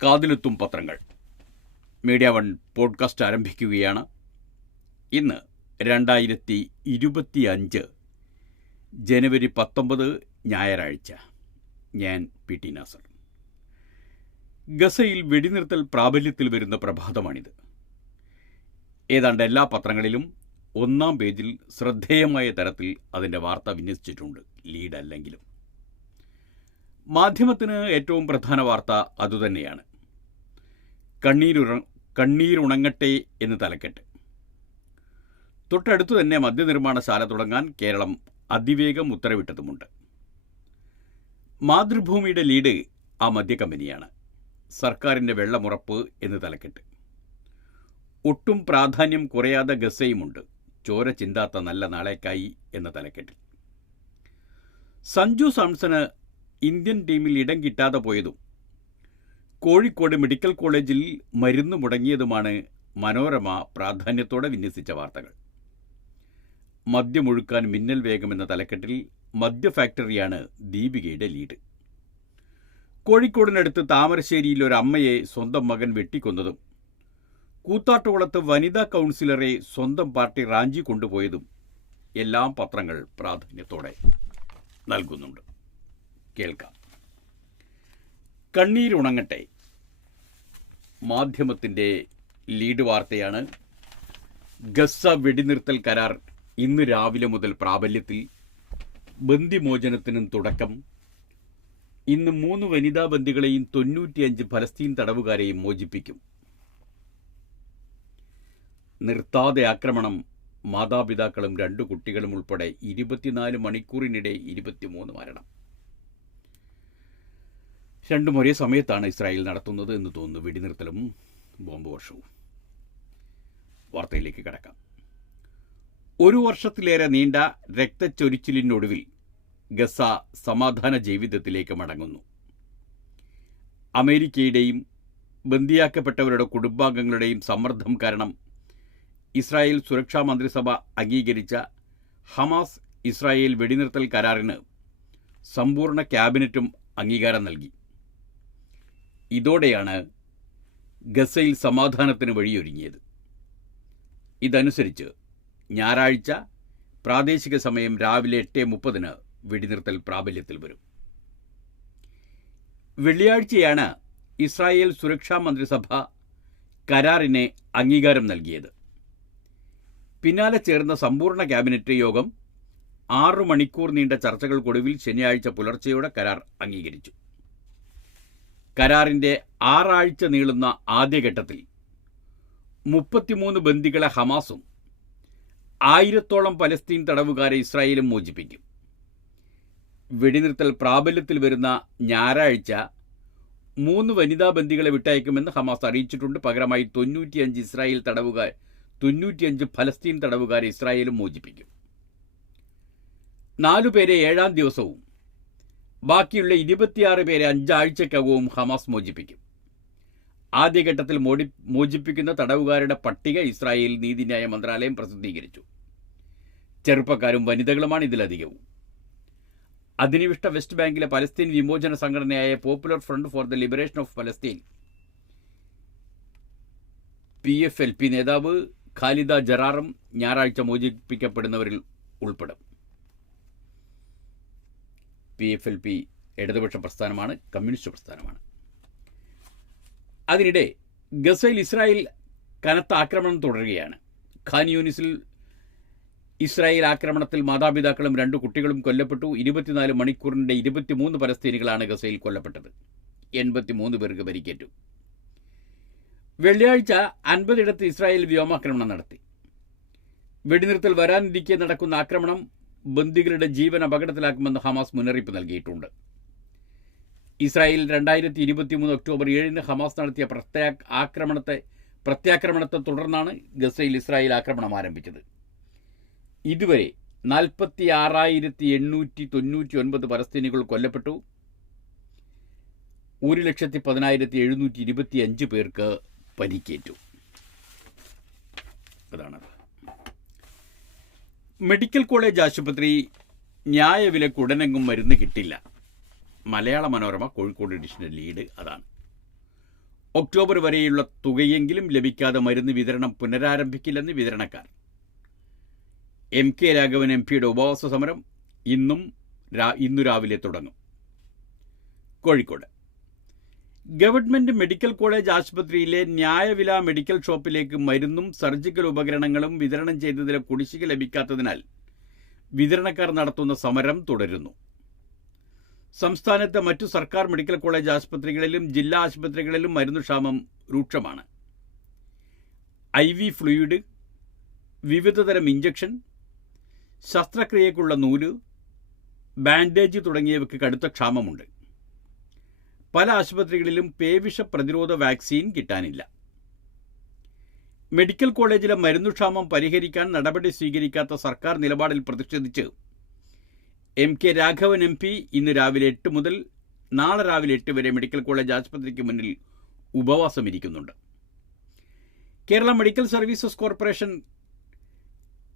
കാതിലെത്തും പത്രങ്ങൾ media one podcast ആരംഭിക്കുകയാണ്. ഇന്ന് 2025 ജനുവരി 19 ഞായറാഴ്ച. ഞാൻ പി ടി നാസർ. ഗസയിൽ വെടിനിർത്തൽ പ്രാബല്യത്തിൽ വരുന്ന പ്രഭാതമാണിത്. ഏതാണ്ട് എല്ലാ പത്രങ്ങളിലും ഒന്നാം പേജിൽ ശ്രദ്ധേയമായ തരത്തിൽ അതിൻ്റെ വാർത്ത വിന്യസിച്ചിട്ടുണ്ട്, ലീഡ് അല്ലെങ്കിലും. മാധ്യമത്തിന് ഏറ്റവും പ്രധാന വാർത്ത അതുതന്നെയാണ്. കണ്ണീരുണങ്ങട്ടെ എന്ന് തലക്കെട്ട്. തൊട്ടടുത്തു തന്നെ മദ്യനിർമ്മാണശാല തുടങ്ങാൻ കേരളം അതിവേഗം ഉത്തരവിട്ടതുമുണ്ട്. മാതൃഭൂമിയുടെ ലീഡ് ആ മദ്യക്കമ്പനിയാണ്. സർക്കാരിൻ്റെ വെള്ളമുറപ്പ് എന്ന് തലക്കെട്ട്. ഒട്ടും പ്രാധാന്യം കുറയാതെ ഗസയുമുണ്ട്, ചോര ചിന്താത്ത നല്ല നാളേക്കായി എന്ന തലക്കെട്ടിൽ. സഞ്ജു സാംസണ് ഇന്ത്യൻ ടീമിൽ ഇടം കിട്ടാതെ പോയതും കോഴിക്കോട് മെഡിക്കൽ കോളേജിൽ മരുന്ന് മുടങ്ങിയതുമാണ് മനോരമ പ്രാധാന്യത്തോടെ വിന്യസിച്ച വാർത്തകൾ. മദ്യമൊഴുക്കാൻ മിന്നൽ വേഗം എന്ന തലക്കെട്ടിൽ മദ്യ ഫാക്ടറിയാണ് ദീപികയുടെ ലീഡ്. കോഴിക്കോടിനടുത്ത് താമരശ്ശേരിയിൽ ഒരു അമ്മയെ സ്വന്തം മകൻ വെട്ടിക്കൊന്നതും കൂത്താട്ടുകുളത്ത് വനിതാ കൗൺസിലറെ സ്വന്തം പാർട്ടി റാഞ്ചി കൊണ്ടുപോയതും എല്ലാം പത്രങ്ങൾ പ്രാധാന്യത്തോടെ നൽകുന്നുണ്ട്. കേൾക്കാം. കണ്ണീരുണങ്ങട്ടെ മാധ്യമത്തിൻ്റെ ലീഡ് വാർത്തയാണ്. ഗസ വെടിനിർത്തൽ കരാർ ഇന്ന് രാവിലെ മുതൽ പ്രാബല്യത്തിൽ. ബന്ദിമോചനത്തിനും തുടക്കം. ഇന്ന് 3 വനിതാ ബന്ദികളെയും 95 ഫലസ്തീൻ തടവുകാരെയും മോചിപ്പിക്കും. നിർത്താതെ ആക്രമണം. മാതാപിതാക്കളും 2 കുട്ടികളും ഉൾപ്പെടെ 24 മണിക്കൂറിനിടെ 23 മരണം. രണ്ടും ഒരേ സമയത്താണ് ഇസ്രായേൽ നടത്തുന്നത് എന്ന് തോന്നുന്നു, വെടിനിർത്തലും ബോംബ് വർഷവും. വാർത്തയിലേക്ക് കടക്കാം. 1 വർഷത്തിലേറെ നീണ്ട രക്തച്ചൊരിച്ചിലിനൊടുവിൽ ഗസ സമാധാന ജീവിതത്തിലേക്ക് മടങ്ങുന്നു. അമേരിക്കയുടെയും ബന്ദിയാക്കപ്പെട്ടവരുടെ കുടുംബാംഗങ്ങളുടെയും സമ്മർദ്ദം കാരണം ഇസ്രായേൽ സുരക്ഷാ മന്ത്രിസഭ അംഗീകരിച്ച ഹമാസ് ഇസ്രായേൽ വെടിനിർത്തൽ കരാറിന് സമ്പൂർണ്ണ ക്യാബിനറ്റും അംഗീകാരം നൽകി. ഇതോടെയാണ് ഗസയിൽ സമാധാനത്തിന് വഴിയൊരുങ്ങിയത്. ഇതനുസരിച്ച് ഞായറാഴ്ച പ്രാദേശിക സമയം രാവിലെ 8:30 വെടിനിർത്തൽ പ്രാബല്യത്തിൽ വരും. വെള്ളിയാഴ്ചയാണ് ഇസ്രായേൽ സുരക്ഷാ മന്ത്രിസഭ കരാറിന് അംഗീകാരം നൽകിയത്. പിന്നാലെ ചേർന്ന സമ്പൂർണ്ണ ക്യാബിനറ്റ് യോഗം 6 മണിക്കൂർ നീണ്ട ചർച്ചകൾക്കൊടുവിൽ ശനിയാഴ്ച പുലർച്ചെയോടെ കരാർ അംഗീകരിച്ചു. കരാറിൻ്റെ 6 ആഴ്ച നീളുന്ന ആദ്യഘട്ടത്തിൽ 33 ബന്ദികളെ ഹമാസും 1000-ഓളം പലസ്തീൻ തടവുകാരെ ഇസ്രായേലും മോചിപ്പിക്കും. വെടിനിർത്തൽ പ്രാബല്യത്തിൽ വരുന്ന ഞായറാഴ്ച 3 വനിതാ ബന്ദികളെ വിട്ടയക്കുമെന്ന് ഹമാസ് അറിയിച്ചിട്ടുണ്ട്. പകരമായി 95 ഫലസ്തീൻ തടവുകാരെ ഇസ്രായേലും മോചിപ്പിക്കും. 4 പേരെ 7-ാം ദിവസവും ബാക്കിയുള്ള 26 പേരെ 5 ആഴ്ചക്കകവും ഹമാസ് മോചിപ്പിക്കും. ആദ്യഘട്ടത്തിൽ മോചിപ്പിക്കുന്ന തടവുകാരുടെ പട്ടിക ഇസ്രായേൽ നീതിന്യായ മന്ത്രാലയം പ്രസിദ്ധീകരിച്ചു. ചെറുപ്പക്കാരും വനിതകളുമാണ് ഇതിലധികവും. അധിനിവിഷ്ട വെസ്റ്റ് ബാങ്കിലെ പലസ്തീൻ വിമോചന സംഘടനയായ popular front for the liberation of Palestine PFLP നേതാവ് ഖാലിദ ജറാറും ഞായറാഴ്ച മോചിപ്പിക്കപ്പെടുന്നവരിൽ ഉൾപ്പെടും. PFLP ഇടതുപക്ഷ പ്രസ്ഥാനമാണ്, കമ്മ്യൂണിസ്റ്റ് പ്രസ്ഥാനമാണ്. അതിനിടെ ഗസയിൽ ഇസ്രായേൽ കനത്ത ആക്രമണം തുടരുകയാണ്. ഖാൻ യൂനിസിൽ ഇസ്രായേൽ ആക്രമണത്തിൽ മാതാപിതാക്കളും 2 കുട്ടികളും കൊല്ലപ്പെട്ടു. 24 മണിക്കൂറിനിടെ 23 പലസ്തീനികളാണ് ഗസയിൽ കൊല്ലപ്പെട്ടത്. 83 പേർക്ക് പരിക്കേറ്റു. വെള്ളിയാഴ്ച 50 ഇടത്ത് ഇസ്രായേൽ വ്യോമാക്രമണം നടത്തി. വെടിനിർത്തൽ വരാനിരിക്കെ നടക്കുന്ന ആക്രമണം ബന്ദികളുടെ ജീവൻ അപകടത്തിലാക്കുമെന്ന് ഹമാസ് മുന്നറിയിപ്പ് നൽകിയിട്ടുണ്ട്. ഇസ്രായേൽ 2023 ഒക്ടോബർ 7 ഹമാസ് നടത്തിയ പ്രത്യാക്രമണത്തെ തുടർന്നാണ് ഗസയിൽ ഇസ്രായേൽ ആക്രമണം ആരംഭിച്ചത്. ഇതുവരെ 46,899 പലസ്തീനികൾ കൊല്ലപ്പെട്ടു. 1,10,725 പേർക്ക് പരിക്കേറ്റു. അതാണത്. മെഡിക്കൽ കോളേജ് ആശുപത്രി ന്യായവിലക്ക് ഉടനെങ്ങും മരുന്ന് കിട്ടില്ല. മലയാള മനോരമ കോഴിക്കോട് എഡിഷൻ്റെ ലീഡ് അതാണ്. ഒക്ടോബർ വരെയുള്ള തുകയെങ്കിലും ലഭിക്കാതെ മരുന്ന് വിതരണം പുനരാരംഭിക്കില്ലെന്ന് വിതരണക്കാർ. MK രാഘവൻ MP-യുടെ ഉപവാസ സമരം ഇന്നു രാവിലെ തുടങ്ങും. കോഴിക്കോട് ഗവൺമെന്റ് മെഡിക്കൽ കോളേജ് ആശുപത്രിയിലെ ന്യായവില മെഡിക്കൽ ഷോപ്പിലേക്ക് മരുന്നും സർജിക്കൽ ഉപകരണങ്ങളും വിതരണം ചെയ്തതിലെ കുടിശ്ശിക ലഭിക്കാത്തതിനാൽ വിതരണക്കാർ നടത്തുന്ന സമരം തുടരുന്നു. സംസ്ഥാനത്തെ മറ്റു സർക്കാർ മെഡിക്കൽ കോളേജ് ആശുപത്രികളിലും ജില്ലാ ആശുപത്രികളിലും മരുന്നുക്ഷാമം രൂക്ഷമാണ്. IV ഫ്ലൂയിഡ്, വിവിധതരം ഇഞ്ചക്ഷൻ, ശസ്ത്രക്രിയക്കുള്ള നൂല്, ബാൻഡേജ് തുടങ്ങിയവയ്ക്ക് കടുത്ത ക്ഷാമമുണ്ട്. പല ആശുപത്രികളിലും പേവിഷ പ്രതിരോധ വാക്സിൻ കിട്ടാനില്ല. മെഡിക്കൽ കോളേജിലെ മരുന്നുക്ഷാമം പരിഹരിക്കാൻ നടപടി സ്വീകരിക്കാത്ത സർക്കാർ നിലപാടിൽ പ്രതിഷേധിച്ച് MK രാഘവൻ MP ഇന്ന് രാവിലെ 8 മുതൽ നാളെ രാവിലെ 8 വരെ മെഡിക്കൽ കോളേജ് ആശുപത്രിക്ക് മുന്നിൽ ഉപവാസമിരിക്കുന്നുണ്ട്. കേരള മെഡിക്കൽ സർവീസസ് കോർപ്പറേഷൻ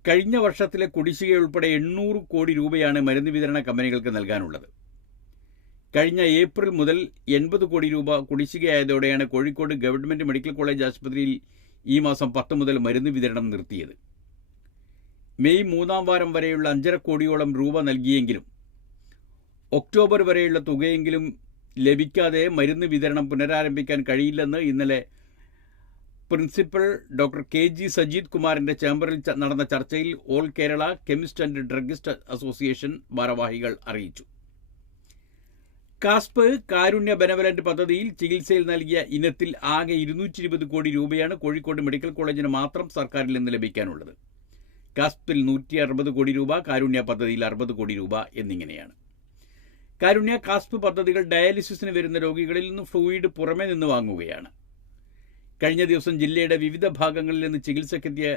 കഴിഞ്ഞ വർഷത്തിലെ കുടിശ്ശികയുൾപ്പെടെ 800 കോടി രൂപയാണ് മരുന്ന് വിതരണ കമ്പനികൾക്ക് നൽകാനുള്ളത്. കഴിഞ്ഞ ഏപ്രിൽ മുതൽ 80 കോടി രൂപ കുടിശ്ശികയായതോടെയാണ് കോഴിക്കോട് ഗവൺമെന്റ് മെഡിക്കൽ കോളേജ് ആശുപത്രിയിൽ ഈ മാസം 10 മുതൽ മരുന്ന് വിതരണം നിർത്തിയത്. മെയ് 3-ാം വാരം വരെയുള്ള 5.5 കോടിയോളം രൂപ നൽകിയെങ്കിലും ഒക്ടോബർ വരെയുള്ള തുകയെങ്കിലും ലഭിക്കാതെ മരുന്ന് വിതരണം പുനരാരംഭിക്കാൻ കഴിയില്ലെന്ന് ഇന്നലെ പ്രിൻസിപ്പൽ ഡോക്ടർ KG സജീത് കുമാറിന്റെ ചേംബറിൽ നടന്ന ചർച്ചയിൽ all Kerala chemist and druggist association ഭാരവാഹികൾ അറിയിച്ചു. കാസ്പ് കാരുണ്യ ബെനവലന്റ് പദ്ധതിയിൽ ചികിത്സയിൽ നൽകിയ ഇനത്തിൽ ആകെ 220 കോടി രൂപയാണ് കോഴിക്കോട് മെഡിക്കൽ കോളേജിന് മാത്രം സർക്കാരിൽ നിന്ന് ലഭിക്കാനുള്ളത്. കാസ്പിൽ 160 കോടി രൂപ, കാരുണ്യ പദ്ധതിയിൽ 60 കോടി രൂപ എന്നിങ്ങനെയാണ്. കാരുണ്യ, കാസ്പ് പദ്ധതികൾ ഡയാലിസിസിന് വരുന്ന രോഗികളിൽ നിന്ന് ഫ്ലൂയിഡ് പുറമെ നിന്ന് വാങ്ങുകയാണ്. കഴിഞ്ഞ ദിവസം ജില്ലയുടെ വിവിധ ഭാഗങ്ങളിൽ നിന്ന് ചികിത്സയ്ക്കെത്തിയ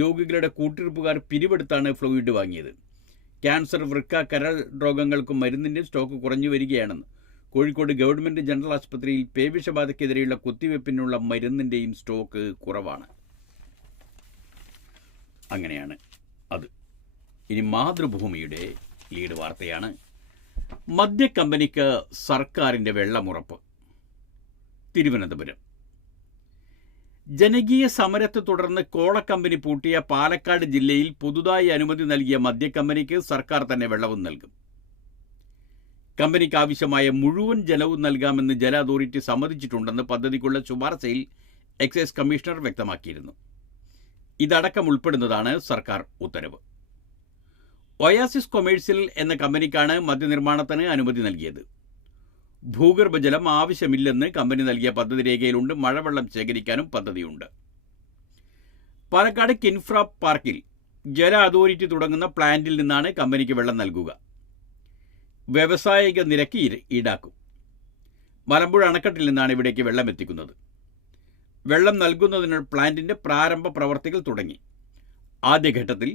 രോഗികളുടെ കൂട്ടിരിപ്പുകാർ പിരിവെടുത്താണ് ഫ്ലൂയിഡ് വാങ്ങിയത്. ക്യാൻസർ, വൃക്ക, കരൾ രോഗങ്ങൾക്കും മരുന്നിന്റെ സ്റ്റോക്ക് കുറഞ്ഞു വരികയാണെന്ന് കോഴിക്കോട് ഗവൺമെന്റ് ജനറൽ ആശുപത്രിയിൽ പേവിഷബാധയ്ക്കെതിരെയുള്ള കുത്തിവയ്പ്പിനുള്ള മരുന്നിന്റെയും സ്റ്റോക്ക് കുറവാണ്. അങ്ങനെയാണ് അത്. ഇനി മാതൃഭൂമിയുടെ ലീഡ് വാർത്തയാണ്. മദ്യക്കമ്പനിക്ക് സർക്കാരിന്റെ വെള്ളമുറപ്പ്. തിരുവനന്തപുരം ജനകീയ സമരത്തെ തുടർന്ന് കോളക്കമ്പനി പൂട്ടിയ പാലക്കാട് ജില്ലയിൽ പുതുതായി അനുമതി നൽകിയ മദ്യക്കമ്പനിക്ക് സർക്കാർ തന്നെ വെള്ളവും നൽകും. കമ്പനിക്ക് ആവശ്യമായ മുഴുവൻ ജലവും നൽകാമെന്ന് ജല അതോറിറ്റി സമ്മതിച്ചിട്ടുണ്ടെന്ന് പദ്ധതിക്കുള്ള ശുപാർശയിൽ എക്സൈസ് കമ്മീഷണർ വ്യക്തമാക്കിയിരുന്നു. ഇതടക്കം ഉൾപ്പെടുന്നതാണ് സർക്കാർ ഉത്തരവ്. ഒയാസിസ് കൊമേഴ്സ്യൽ എന്ന കമ്പനിക്കാണ് മദ്യനിർമ്മാണത്തിന് അനുമതി നൽകിയത്. ഭൂഗർഭജലം ആവശ്യമില്ലെന്ന് കമ്പനി നൽകിയ പദ്ധതി രേഖയിലുണ്ട്. മഴവെള്ളം ശേഖരിക്കാനും പദ്ധതിയുണ്ട്. പാലക്കാട് കിൻഫ്ര പാർക്കിൽ ജല അതോറിറ്റി തുടങ്ങുന്ന പ്ലാന്റിൽ നിന്നാണ് കമ്പനിക്ക് വെള്ളം നൽകുക. വ്യാവസായിക നിരക്ക് ഈടാക്കും. മലമ്പുഴ അണക്കെട്ടിൽ നിന്നാണ് ഇവിടേക്ക് വെള്ളം എത്തിക്കുന്നത്. വെള്ളം നൽകുന്നതിനുള്ള പ്ലാന്റിന്റെ പ്രാരംഭ പ്രവർത്തികൾ തുടങ്ങി. ആദ്യഘട്ടത്തിൽ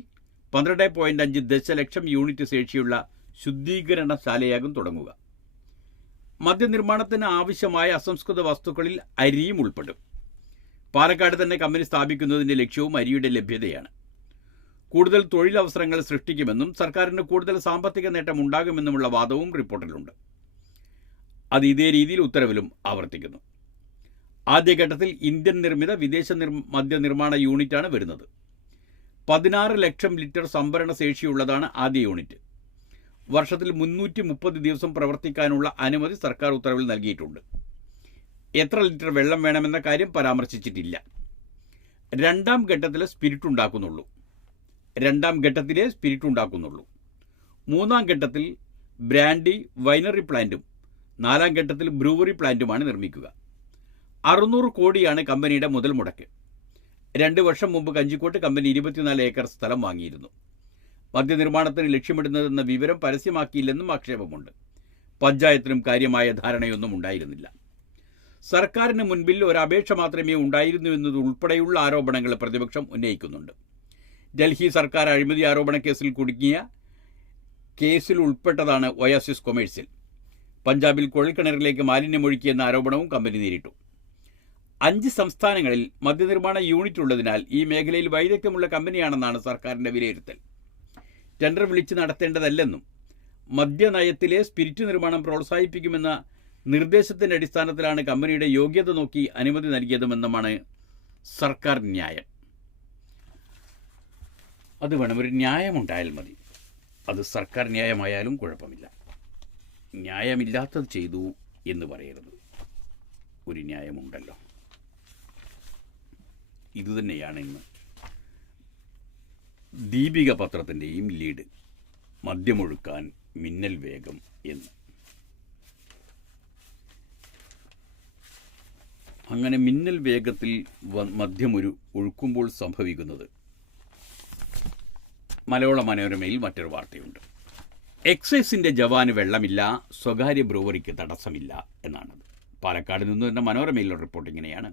12.5 ദശലക്ഷം യൂണിറ്റ് ശേഷിയുള്ള ശുദ്ധീകരണശാലയാകും തുടങ്ങുക. മദ്യനിർമ്മാണത്തിന് ആവശ്യമായ അസംസ്കൃത വസ്തുക്കളിൽ അരിയും ഉൾപ്പെടും. പാലക്കാട് തന്നെ കമ്പനി സ്ഥാപിക്കുന്നതിന്റെ ലക്ഷ്യവും അരിയുടെ ലഭ്യതയാണ്. കൂടുതൽ തൊഴിലവസരങ്ങൾ സൃഷ്ടിക്കുമെന്നും സർക്കാരിന് കൂടുതൽ സാമ്പത്തിക നേട്ടം ഉണ്ടാകുമെന്നുമുള്ള വാദവും റിപ്പോർട്ടിലുണ്ട്. അത് ഇതേ രീതിയിൽ ഉത്തരവിലും ആവർത്തിക്കുന്നു. ആദ്യഘട്ടത്തിൽ ഇന്ത്യൻ നിർമ്മിത വിദേശ മദ്യനിർമ്മാണ യൂണിറ്റാണ് വരുന്നത്. 16 ലക്ഷം ലിറ്റർ സംഭരണ ശേഷിയുള്ളതാണ് ആദ്യ യൂണിറ്റ്. വർഷത്തിൽ 330 ദിവസം പ്രവർത്തിക്കാനുള്ള അനുമതി സർക്കാർ ഉത്തരവിൽ നൽകിയിട്ടുണ്ട്. എത്ര ലിറ്റർ വെള്ളം വേണമെന്ന കാര്യം പരാമർശിച്ചിട്ടില്ല. രണ്ടാം ഘട്ടത്തിലെ സ്പിരിറ്റ് ഉണ്ടാക്കുന്നുള്ളൂ. മൂന്നാം ഘട്ടത്തിൽ ബ്രാൻഡി, വൈനറി പ്ലാന്റും 4ാം ഘട്ടത്തിൽ ബ്രൂവറി പ്ലാന്റുമാണ് നിർമ്മിക്കുക. 600 കോടിയാണ് കമ്പനിയുടെ മുതൽ മുടക്ക്. 2 വർഷം മുമ്പ് കഞ്ചിക്കോട്ട് കമ്പനി 24 ഏക്കർ സ്ഥലം വാങ്ങിയിരുന്നു. മദ്യനിർമ്മാണത്തിന് ലക്ഷ്യമിടുന്നതെന്ന വിവരം പരസ്യമാക്കിയില്ലെന്നും ആക്ഷേപമുണ്ട്. പഞ്ചായത്തിനും കാര്യമായ ധാരണയൊന്നും ഉണ്ടായിരുന്നില്ല. സർക്കാരിന് മുൻപിൽ ഒരു അപേക്ഷ മാത്രമേ ഉണ്ടായിരുന്നു എന്നതുൾപ്പെടെയുള്ള ആരോപണങ്ങൾ പ്രതിപക്ഷം ഉന്നയിക്കുന്നുണ്ട്. ഡൽഹി സർക്കാർ അഴിമതി ആരോപണ കേസിൽ ഉൾപ്പെട്ടതാണ് ഒയാസിസ് കൊമേഴ്സ്യൽ. പഞ്ചാബിൽ കുഴൽക്കിണറിലേക്ക് മാലിന്യമൊഴുക്കിയെന്ന ആരോപണവും കമ്പനി നേരിട്ടു. 5 സംസ്ഥാനങ്ങളിൽ മദ്യനിർമ്മാണ യൂണിറ്റ് ഉള്ളതിനാൽ ഈ മേഖലയിൽ വൈദഗ്ധ്യമുള്ള കമ്പനിയാണെന്നാണ് സർക്കാരിന്റെ വിലയിരുത്തൽ. ടെൻഡർ വിളിച്ച് നടത്തേണ്ടതല്ലെന്നും മദ്യനയത്തിലെ സ്പിരിറ്റ് നിർമ്മാണം പ്രോത്സാഹിപ്പിക്കുമെന്ന നിർദ്ദേശത്തിൻ്റെ അടിസ്ഥാനത്തിലാണ് കമ്പനിയുടെ യോഗ്യത നോക്കി അനുമതി നൽകിയതുമെന്നുമാണ് സർക്കാർ ന്യായം. അത് വേണം, ഒരു ന്യായമുണ്ടായാൽ മതി. അത് സർക്കാർ ന്യായമായാലും കുഴപ്പമില്ല. ന്യായമില്ലാത്തത് ചെയ്തു എന്ന് പറയരുത്. ഒരു ന്യായമുണ്ടല്ലോ. ഇതുതന്നെയാണ് ഇന്ന് ദീപിക പത്രത്തിൻ്റെയും ലീഡ്, മദ്യമൊഴുക്കാൻ മിന്നൽ വേഗം എന്ന്. അങ്ങനെ മിന്നൽ വേഗത്തിൽ ഒഴുക്കുമ്പോൾ സംഭവിക്കുന്നത് മലയാള മനോരമയിൽ മറ്റൊരു വാർത്തയുണ്ട്. എക്സൈസിൻ്റെ ജവാന് വെള്ളമില്ല, സ്വകാര്യ ബ്രൂവറിക്ക് തടസ്സമില്ല എന്നാണത്. പാലക്കാട് നിന്ന് തന്നെ മനോരമയിലുള്ള റിപ്പോർട്ട് ഇങ്ങനെയാണ്.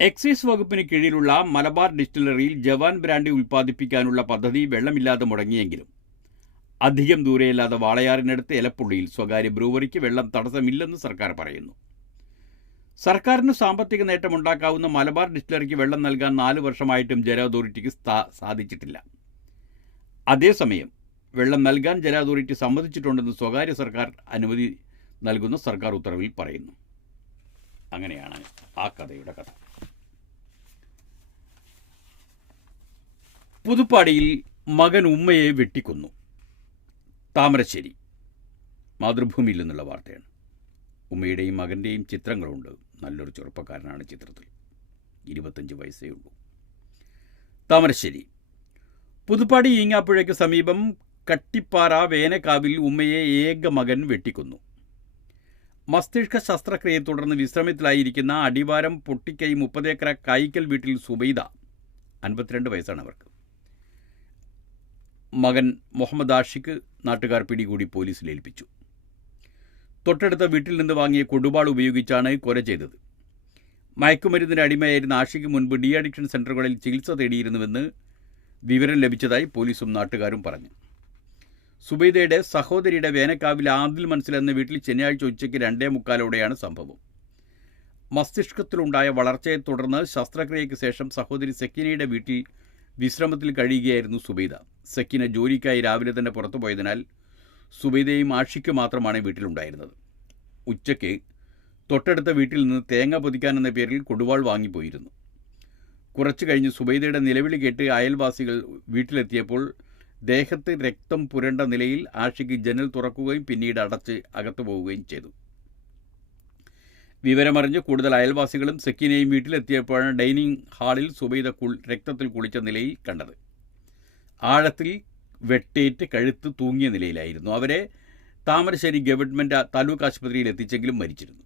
എക്സൈസ് വകുപ്പിന് കീഴിലുള്ള മലബാർ ഡിസ്റ്റിലറിയിൽ ജവാൻ ബ്രാൻഡ് ഉൽപ്പാദിപ്പിക്കാനുള്ള പദ്ധതി വെള്ളമില്ലാതെ മുടങ്ങിയെങ്കിലും അധികം ദൂരെയല്ലാതെ വാളയാറിനടുത്ത് എലപ്പുള്ളിയിൽ സ്വകാര്യ ബ്രൂവറിക്ക് വെള്ളം തടസ്സമില്ലെന്ന് സർക്കാർ പറയുന്നു. സർക്കാരിന് സാമ്പത്തിക നേട്ടമുണ്ടാക്കാവുന്ന മലബാർ ഡിസ്റ്റിലറിക്ക് വെള്ളം നൽകാൻ 4 വർഷമായിട്ടും ജല അതോറിറ്റിക്ക് സാധിച്ചിട്ടില്ല. അതേസമയം വെള്ളം നൽകാൻ ജല അതോറിറ്റി സമ്മതിച്ചിട്ടുണ്ടെന്ന് സ്വകാര്യ സർക്കാർ അനുമതി നൽകുന്ന സർക്കാർ ഉത്തരവിൽ പറയുന്നു. അങ്ങനെയാണ് ആ കഥയുടെ കഥ. പുതുപ്പാടിയിൽ മകൻ ഉമ്മയെ വെട്ടിക്കൊന്നു. താമരശ്ശേരി മാതൃഭൂമിയിൽ നിന്നുള്ള വാർത്തയാണ്. ഉമ്മയുടെയും മകൻ്റെയും ചിത്രങ്ങളുണ്ട്. നല്ലൊരു ചെറുപ്പക്കാരനാണ് ചിത്രത്തിൽ. 25 വയസ്സേ ഉള്ളൂ. താമരശ്ശേരി പുതുപ്പാടി ഈങ്ങാപ്പുഴയ്ക്ക് സമീപം കട്ടിപ്പാറ വേനക്കാവിൽ ഉമ്മയെ ഏക മകൻ വെട്ടിക്കൊന്നു. മസ്തിഷ്ക ശസ്ത്രക്രിയയെ തുടർന്ന് വിശ്രമത്തിലായിരിക്കുന്ന അടിവാരം പൊട്ടിക്കൈ 30 ഏക്കർ കായിക്കൽ വീട്ടിൽ സുബൈദ, 52 വയസ്സാണ് അവർക്ക്, മകൻ മുഹമ്മദ് ആഷിഖ് നാട്ടുകാർ പിടികൂടി പോലീസിൽ ഏൽപ്പിച്ചു. തൊട്ടടുത്ത വീട്ടിൽ നിന്ന് വാങ്ങിയ കൊടുവാൾ ഉപയോഗിച്ചാണ് കൊല ചെയ്തത്. മയക്കുമരുന്നിന് അടിമയായിരുന്ന ആഷിഖ് മുൻപ് ഡി അഡിക്ഷൻ സെൻ്ററുകളിൽ ചികിത്സ തേടിയിരുന്നുവെന്ന് വിവരം ലഭിച്ചതായി പോലീസും നാട്ടുകാരും പറഞ്ഞു. സുബൈദയുടെ സഹോദരിയുടെ വേനക്കാവിൽ ആദിൽ മനസ്സിൽ എന്ന വീട്ടിൽ ശനിയാഴ്ച ഉച്ചയ്ക്ക് 2:45 സംഭവം. മസ്തിഷ്കത്തിലുണ്ടായ വളർച്ചയെ തുടർന്ന് ശസ്ത്രക്രിയയ്ക്ക് ശേഷം സഹോദരി സക്കീനയുടെ വീട്ടിൽ വിശ്രമത്തിൽ കഴിയുകയായിരുന്നു സുബൈദ. സക്കീന ജോലിക്കായി രാവിലെ തന്നെ പുറത്തുപോയതിനാൽ സുബൈദയും ആഷിഖും മാത്രമാണ് വീട്ടിലുണ്ടായിരുന്നത്. ഉച്ചയ്ക്ക് തൊട്ടടുത്ത വീട്ടിൽ നിന്ന് തേങ്ങ പൊതിക്കാനെന്ന പേരിൽ കൊടുവാൾ വാങ്ങിപ്പോയിരുന്നു. കുറച്ചു കഴിഞ്ഞ് സുബൈദയുടെ നിലവിളി കേട്ട് അയൽവാസികൾ വീട്ടിലെത്തിയപ്പോൾ ദേഹത്ത് രക്തം പുരണ്ട നിലയിൽ ആഷിഖ് ജനൽ തുറക്കുകയും പിന്നീട് അടച്ച് അകത്തു പോവുകയും ചെയ്തു. വിവരമറിഞ്ഞ് കൂടുതൽ അയൽവാസികളും സക്കീനയും വീട്ടിലെത്തിയപ്പോഴാണ് ഡൈനിങ് ഹാളിൽ സുബൈദ രക്തത്തിൽ കുളിച്ച നിലയിൽ കണ്ടത്. ആഴത്തിൽ വെട്ടേറ്റ് കഴുത്ത് തൂങ്ങിയ നിലയിലായിരുന്നു. അവരെ താമരശ്ശേരി ഗവൺമെൻറ് താലൂക്ക് ആശുപത്രിയിൽ എത്തിച്ചെങ്കിലും മരിച്ചിരുന്നു.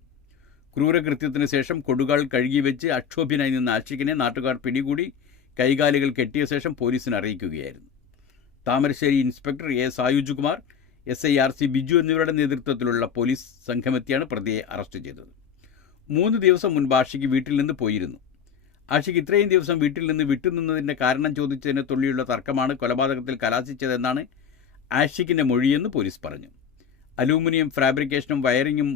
ക്രൂരകൃത്യത്തിന് ശേഷം കൊടുകാൾ കഴുകിവെച്ച് അക്ഷോഭ്യനായി നിന്ന ആഷിഖിനെ നാട്ടുകാർ പിടികൂടി കൈകാലുകൾ കെട്ടിയ ശേഷം പോലീസിനെ അറിയിക്കുകയായിരുന്നു. Thamarassery inspector A Sayuj Kumar, SI RC Biju എന്നിവരുടെ നേതൃത്വത്തിലുള്ള പോലീസ് സംഘമെത്തിയാണ് പ്രതിയെ അറസ്റ്റ് ചെയ്തത്. 3 ദിവസം മുൻപ് ആഷിഖ് വീട്ടിൽ നിന്ന് പോയിരുന്നു. ആഷിഖ് ഇത്രയും ദിവസം വീട്ടിൽ നിന്ന് വിട്ടുനിന്നതിൻ്റെ കാരണം ചോദിച്ചതിനെ തുള്ളിയുള്ള തർക്കമാണ് കൊലപാതകത്തിൽ കലാശിച്ചതെന്നാണ് ആഷിഖിൻ്റെ മൊഴിയെന്ന് പോലീസ് പറഞ്ഞു. അലൂമിനിയം ഫാബ്രിക്കേഷനും വയറിങ്ങും